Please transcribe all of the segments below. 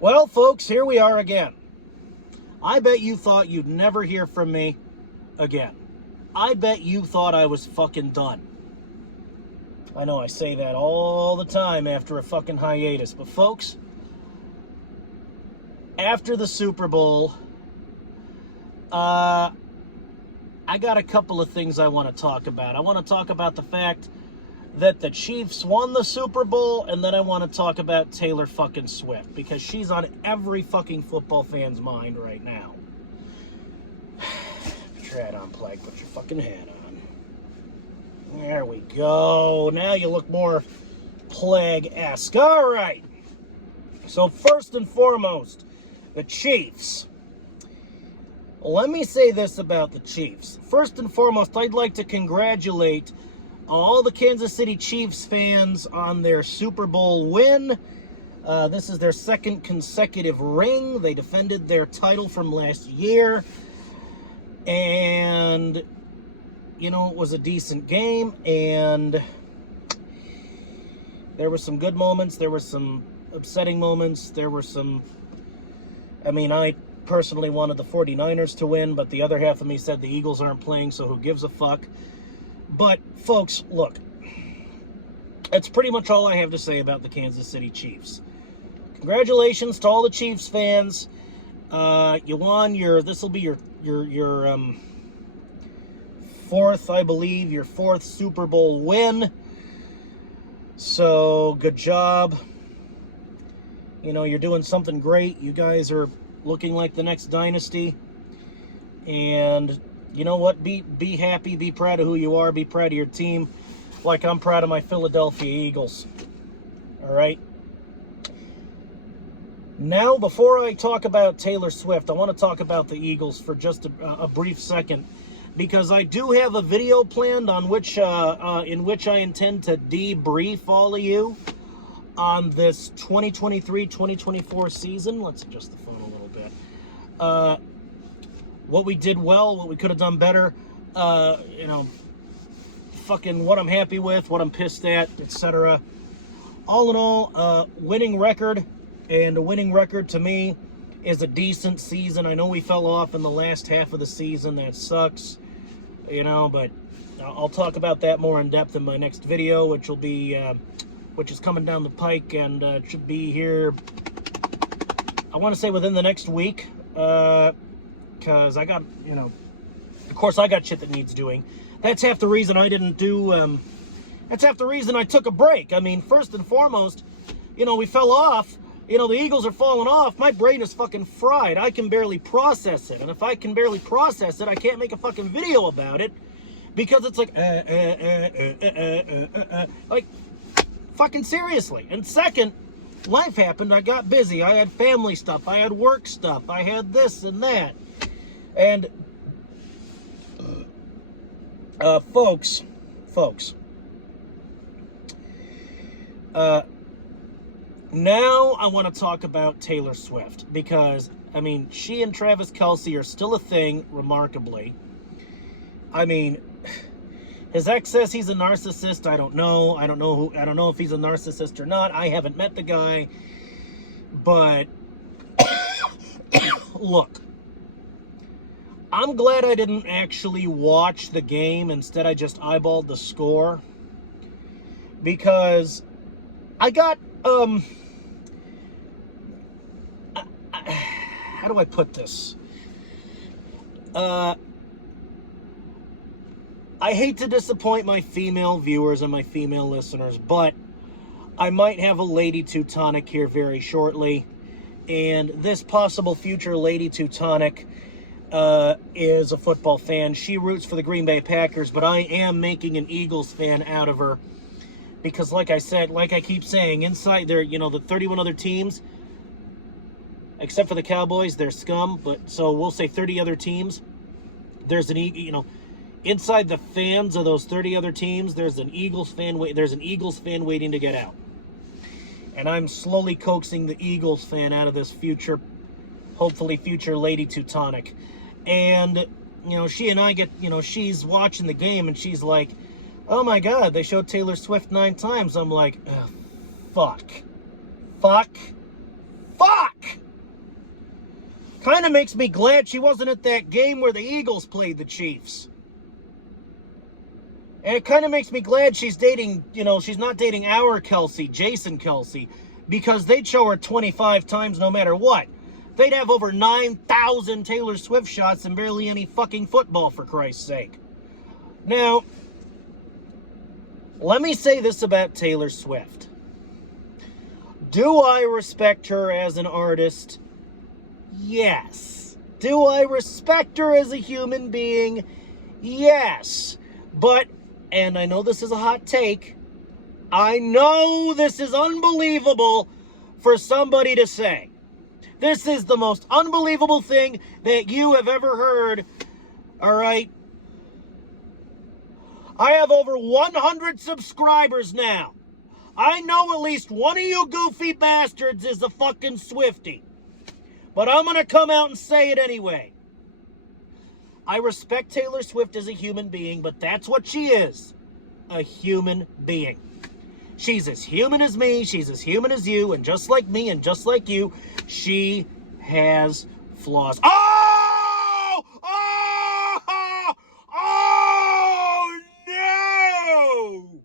Well, folks, here we are again. I bet you thought you'd never hear from me again. I bet you thought I was fucking done. I know I say that all the time after a fucking hiatus, but folks, after the Super Bowl, I got a couple of things I want to talk about. I want to talk about the fact that the Chiefs won the Super Bowl, and then I want to talk about Taylor fucking Swift, because she's on every fucking football fan's mind right now. Put your hat on, Plague. Put your fucking hat on. There we go. Now you look more Plague-esque. All right. So first and foremost, the Chiefs. Let me say this about the Chiefs. First and foremost, I'd like to congratulate all the Kansas City Chiefs fans on their Super Bowl win. This is their second consecutive ring. They defended their title from last year. And, you know, it was a decent game. And there were some good moments. There were some upsetting moments. There were some... I personally wanted the 49ers to win, but the other half of me said the Eagles aren't playing, so who gives a fuck? But, folks, look, that's pretty much all I have to say about the Kansas City Chiefs. Congratulations to all the Chiefs fans. You won this will be your fourth, I believe, your fourth Super Bowl win. So, good job. You know, you're doing something great. You guys are looking like the next dynasty. And you know what? Be happy, be proud of who you are, be proud of your team, like I'm proud of my Philadelphia Eagles. All right? Now, before I talk about Taylor Swift, I want to talk about the Eagles for just a brief second, because I do have a video planned on in which I intend to debrief all of you on this 2023-2024 season. Let's adjust the phone a little bit. What we did well, what we could have done better, fucking what I'm happy with, what I'm pissed at, etc. All in all, winning record, and a winning record to me is a decent season. I know we fell off in the last half of the season. That sucks, but I'll talk about that more in depth in my next video, which is coming down the pike, and it should be here, I want to say within the next week, because I got, of course I got shit that needs doing. That's half the reason I didn't do, that's half the reason I took a break. First and foremost, we fell off. The Eagles are falling off. My brain is fucking fried. I can barely process it. And if I can barely process it, I can't make a fucking video about it, because it's like, like, fucking seriously. And second, life happened. I got busy. I had family stuff. I had work stuff. I had this and that. And, folks, now I want to talk about Taylor Swift, because, she and Travis Kelce are still a thing, remarkably. His ex says he's a narcissist. I don't know. I don't know if he's a narcissist or not. I haven't met the guy. But, look, I'm glad I didn't actually watch the game. Instead, I just eyeballed the score, because I got, how do I put this? I hate to disappoint my female viewers and my female listeners, but I might have a Lady Teutonic here very shortly. And this possible future Lady Teutonic is a football fan. She roots for the Green Bay Packers, but I am making an Eagles fan out of her. Because like I said, like I keep saying, inside there, the 31 other teams, except for the Cowboys, they're scum. But so we'll say 30 other teams. There's inside the fans of those 30 other teams, there's an Eagles fan waiting to get out. And I'm slowly coaxing the Eagles fan out of this future, hopefully future Lady Teutonic. And, she and I get, she's watching the game and she's like, oh my God, they showed Taylor Swift 9 times. I'm like, ugh, fuck. Kind of makes me glad she wasn't at that game where the Eagles played the Chiefs. And it kind of makes me glad she's dating, she's not dating our Kelsey, Jason Kelsey, because they'd show her 25 times no matter what. They'd have over 9,000 Taylor Swift shots and barely any fucking football, for Christ's sake. Now, let me say this about Taylor Swift. Do I respect her as an artist? Yes. Do I respect her as a human being? Yes. But, and I know this is a hot take, I know this is unbelievable for somebody to say. This is the most unbelievable thing that you have ever heard, all right? I have over 100 subscribers now. I know at least one of you goofy bastards is a fucking Swiftie. But I'm going to come out and say it anyway. I respect Taylor Swift as a human being, but that's what she is. A human being. She's as human as me, she's as human as you, and just like me and just like you, she has flaws. Oh! Oh! Oh! No!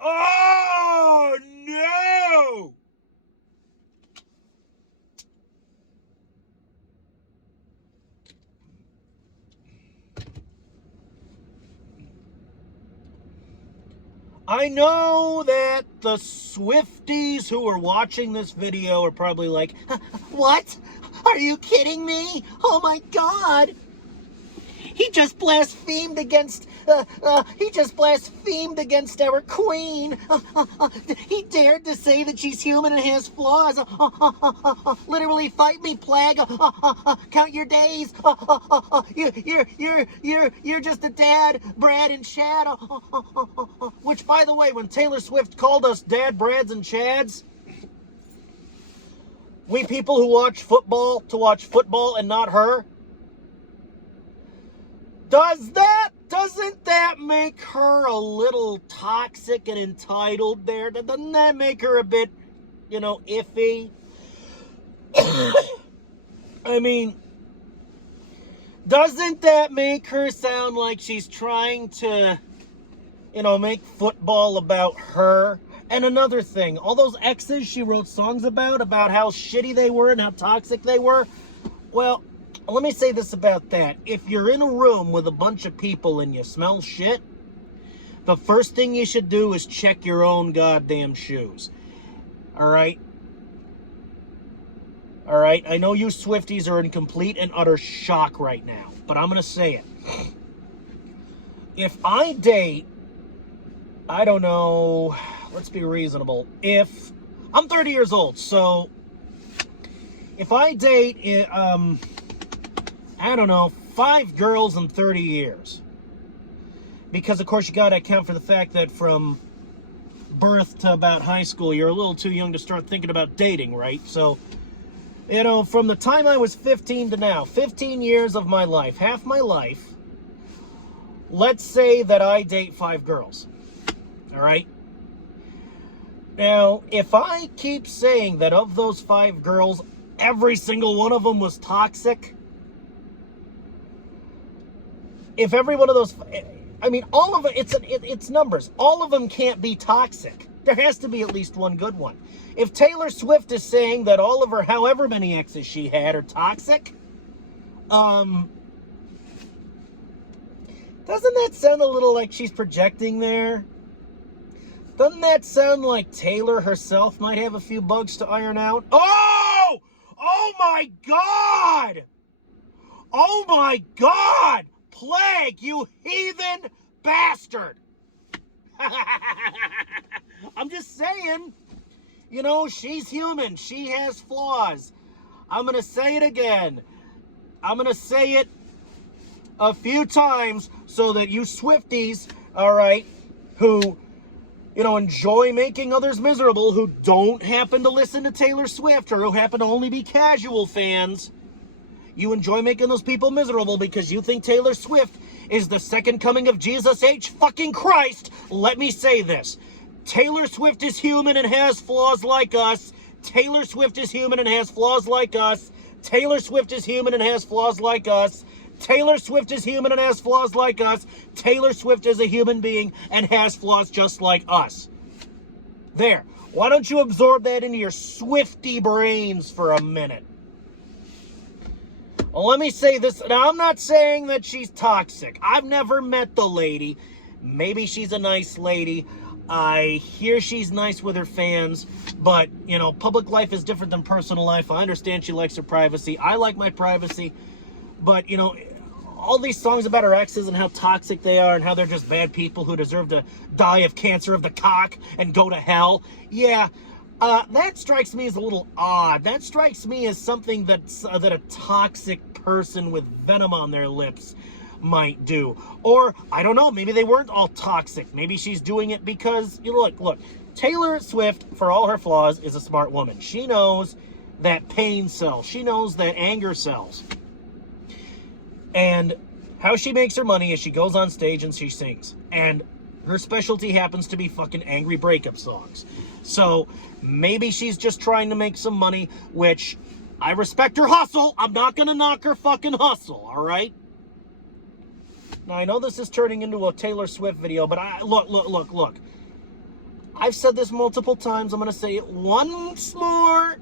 Oh, no! I know that the Swifties who are watching this video are probably like, what? Are you kidding me? Oh my God! He just blasphemed against our queen. He dared to say that she's human and has flaws. Literally, fight me, plague. Count your days. You're just a dad, Brad and Chad. Which, by the way, when Taylor Swift called us dad, Brads and Chads, we people who watch football to watch football and not her, doesn't that make her a little toxic and entitled there? Doesn't that make her a bit, iffy? I mean, doesn't that make her sound like she's trying to, make football about her? And another thing, all those exes she wrote songs about how shitty they were and how toxic they were, well, let me say this about that. If you're in a room with a bunch of people and you smell shit, the first thing you should do is check your own goddamn shoes. All right? All right? I know you Swifties are in complete and utter shock right now, but I'm going to say it. If I date, I don't know, let's be reasonable. If I'm 30 years old, so if I date, I don't know, 5 girls in 30 years. Because, of course, you got to account for the fact that from birth to about high school, you're a little too young to start thinking about dating, right? So, from the time I was 15 to now, 15 years of my life, half my life, let's say that I date 5 girls. All right? Now, if I keep saying that of those 5 girls, every single one of them was toxic, if every one of those, I mean, all of it, it's numbers. All of them can't be toxic. There has to be at least one good one. If Taylor Swift is saying that all of her, however many exes she had, are toxic, doesn't that sound a little like she's projecting there? Doesn't that sound like Taylor herself might have a few bugs to iron out? Oh! Oh my God! Oh my God! Plague, you heathen bastard! I'm just saying, she's human. She has flaws. I'm going to say it again. I'm going to say it a few times so that you Swifties, all right, who, enjoy making others miserable, who don't happen to listen to Taylor Swift or who happen to only be casual fans, you enjoy making those people miserable because you think Taylor Swift is the second coming of Jesus H. fucking Christ. Let me say this. Taylor Swift is human and has flaws like us. Taylor Swift is human and has flaws like us. Taylor Swift is human and has flaws like us. Taylor Swift is human and has flaws like us. Taylor Swift is a human being and has flaws just like us. There. Why don't you absorb that into your Swiftie brains for a minute? Well, let me say this. Now, I'm not saying that she's toxic. I've never met the lady. Maybe she's a nice lady. I hear she's nice with her fans. But, you know, public life is different than personal life. I understand she likes her privacy. I like my privacy. But, you know, all these songs about her exes and how toxic they are and how they're just bad people who deserve to die of cancer of the cock and go to hell. Yeah, that strikes me as a little odd. That strikes me as something that a toxic person with venom on their lips might do. Or, I don't know, maybe they weren't all toxic. Maybe she's doing it because, you know, look, Taylor Swift, for all her flaws, is a smart woman. She knows that pain sells. She knows that anger sells. And how she makes her money is she goes on stage and she sings. And her specialty happens to be fucking angry breakup songs. So maybe she's just trying to make some money, which I respect her hustle. I'm not going to knock her fucking hustle, all right? Now, I know this is turning into a Taylor Swift video, but look. I've said this multiple times. I'm going to say it once more.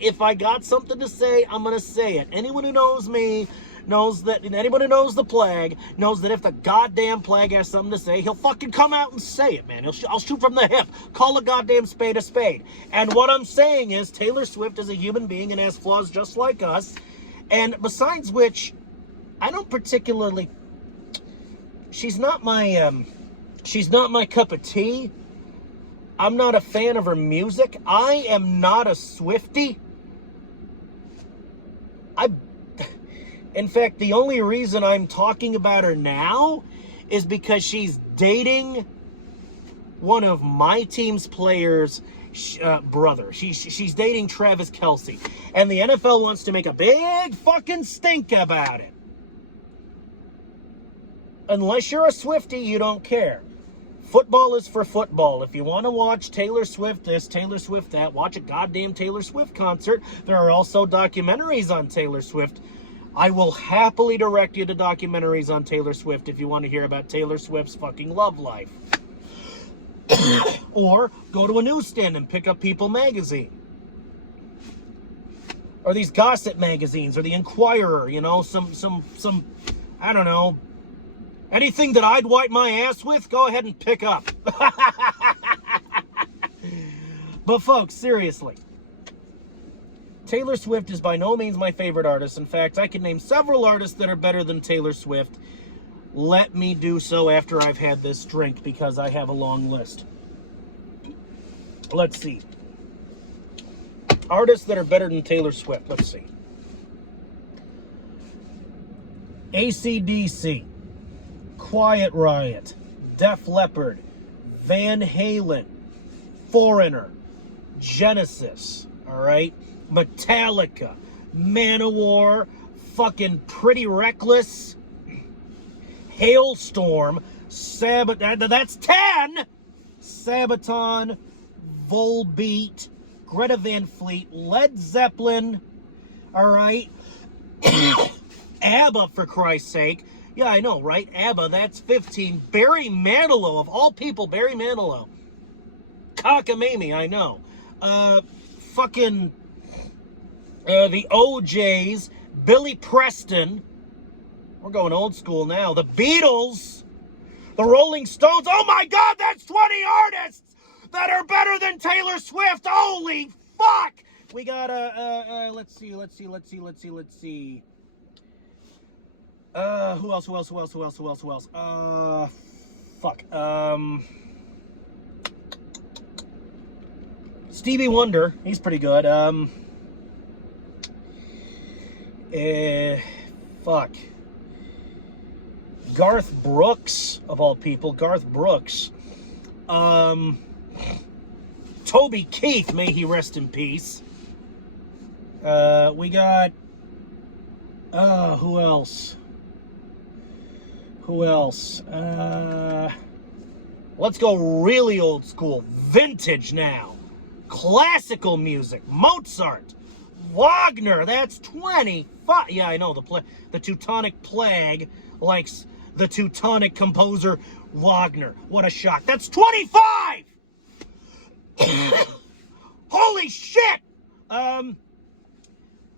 If I got something to say, I'm going to say it. Anyone who knows me knows that, and anybody who knows the Plague knows that if the goddamn Plague has something to say, he'll fucking come out and say it, man. I'll shoot from the hip. Call a goddamn spade a spade. And what I'm saying is Taylor Swift is a human being and has flaws just like us. And besides which, I don't particularly... She's not my cup of tea. I'm not a fan of her music. I am not a Swiftie. In fact, the only reason I'm talking about her now is because she's dating one of my team's players' brother. She's dating Travis Kelce. And the NFL wants to make a big fucking stink about it. Unless you're a Swiftie, you don't care. Football is for football. If you want to watch Taylor Swift this, Taylor Swift that, watch a goddamn Taylor Swift concert. There are also documentaries on Taylor Swift. I will happily direct you to documentaries on Taylor Swift if you want to hear about Taylor Swift's fucking love life. Or go to a newsstand and pick up People magazine. Or these gossip magazines, or the Inquirer, you know, some I don't know, anything that I'd wipe my ass with, go ahead and pick up. But folks, seriously, Taylor Swift is by no means my favorite artist. In fact, I can name several artists that are better than Taylor Swift. Let me do so after I've had this drink, because I have a long list. Let's see. Artists that are better than Taylor Swift. Let's see. AC/DC. Quiet Riot. Def Leppard. Van Halen. Foreigner. Genesis. Alright? Metallica. Manowar. Fucking Pretty Reckless. Hailstorm. That's 10! Sabaton. Volbeat. Greta Van Fleet. Led Zeppelin. Alright? ABBA, for Christ's sake. Yeah, I know, right? ABBA, that's 15. Barry Manilow, of all people, Barry Manilow. Cockamamie, I know. The OJs, Billy Preston. We're going old school now. The Beatles, the Rolling Stones. Oh my God, that's 20 artists that are better than Taylor Swift. Holy fuck! We got let's see. Who else? Stevie Wonder, he's pretty good. Garth Brooks, of all people. Garth Brooks. Toby Keith, may he rest in peace. We got... who else? Let's go really old school. Vintage now. Classical music, Mozart, Wagner, that's 25. Yeah, I know, the Teutonic Plague likes the Teutonic composer Wagner. What a shock. That's 25! Holy shit!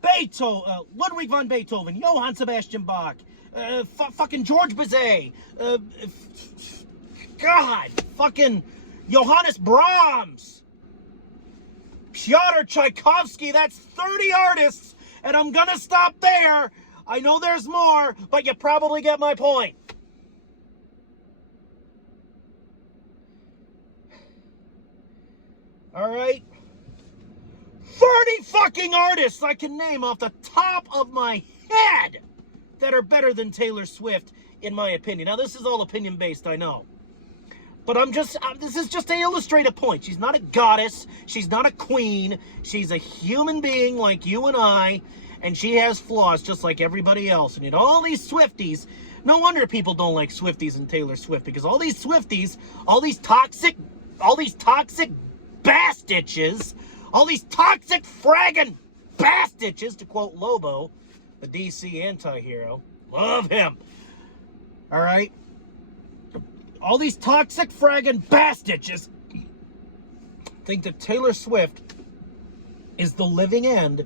Beethoven, Ludwig van Beethoven, Johann Sebastian Bach, fucking George Bizet, God, fucking Johannes Brahms, Pyotr Tchaikovsky. That's 30 artists, and I'm gonna stop there. I know there's more, but you probably get my point. All right. 30 fucking artists I can name off the top of my head that are better than Taylor Swift, in my opinion. Now, this is all opinion-based, I know. But this is just to illustrate a point. She's not a goddess. She's not a queen. She's a human being like you and I, and she has flaws just like everybody else. And yet all these Swifties, no wonder people don't like Swifties and Taylor Swift, because all these Swifties, all these toxic bastitches, all these toxic fragging bastitches, to quote Lobo, the DC anti-hero. Love him. All right? All these toxic fragging bastitches think that Taylor Swift is the living end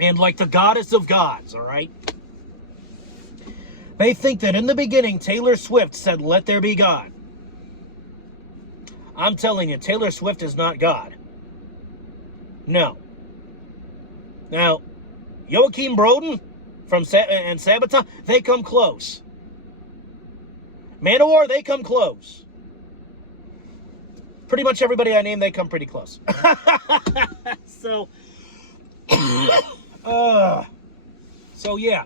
and like the goddess of gods, all right? They think that in the beginning, Taylor Swift said, "Let there be God." I'm telling you, Taylor Swift is not God. No. Now, Joachim Broden and Sabaton, they come close. Manowar, they come close. Pretty much everybody I name, they come pretty close. So yeah.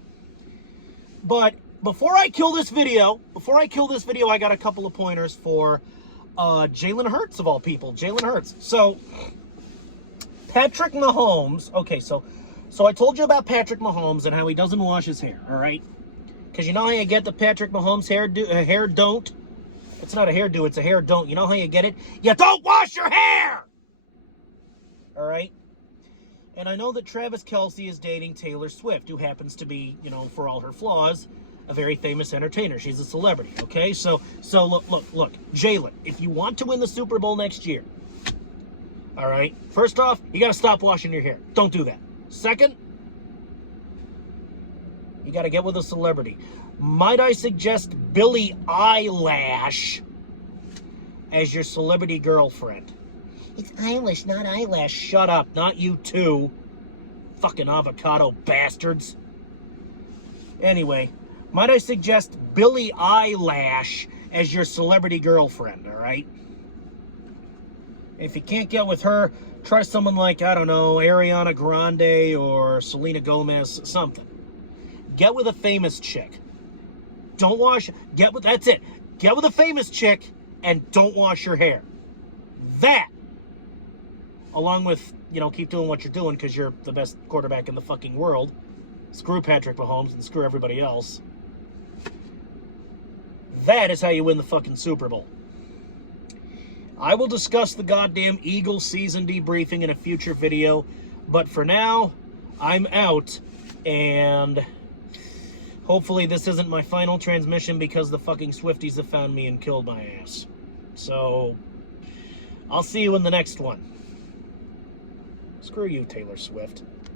But before I kill this video, I got a couple of pointers for Jalen Hurts, of all people. Jalen Hurts. So, Patrick Mahomes. Okay, so I told you about Patrick Mahomes and how he doesn't wash his hair, all right? Because you know how you get the Patrick Mahomes hair don't? It's not a hairdo, it's a hair don't. You know how you get it? You don't wash your hair! All right? And I know that Travis Kelce is dating Taylor Swift, who happens to be, you know, for all her flaws, a very famous entertainer. She's a celebrity, okay? So look, Jalen, if you want to win the Super Bowl next year, all right, first off, you got to stop washing your hair. Don't do that. Second, you got to get with a celebrity. Might I suggest Billie Eilish as your celebrity girlfriend? It's Eilish, not eyelash. Shut up. Not you too. Fucking avocado bastards. Anyway, might I suggest Billie Eilish as your celebrity girlfriend, all right? If you can't get with her, try someone like, I don't know, Ariana Grande or Selena Gomez, something. Get with a famous chick. That's it. Get with a famous chick and don't wash your hair. That, along with, you know, keep doing what you're doing because you're the best quarterback in the fucking world. Screw Patrick Mahomes and screw everybody else. That is how you win the fucking Super Bowl. I will discuss the goddamn Eagles season debriefing in a future video, but for now, I'm out, and hopefully this isn't my final transmission because the fucking Swifties have found me and killed my ass. So, I'll see you in the next one. Screw you, Taylor Swift.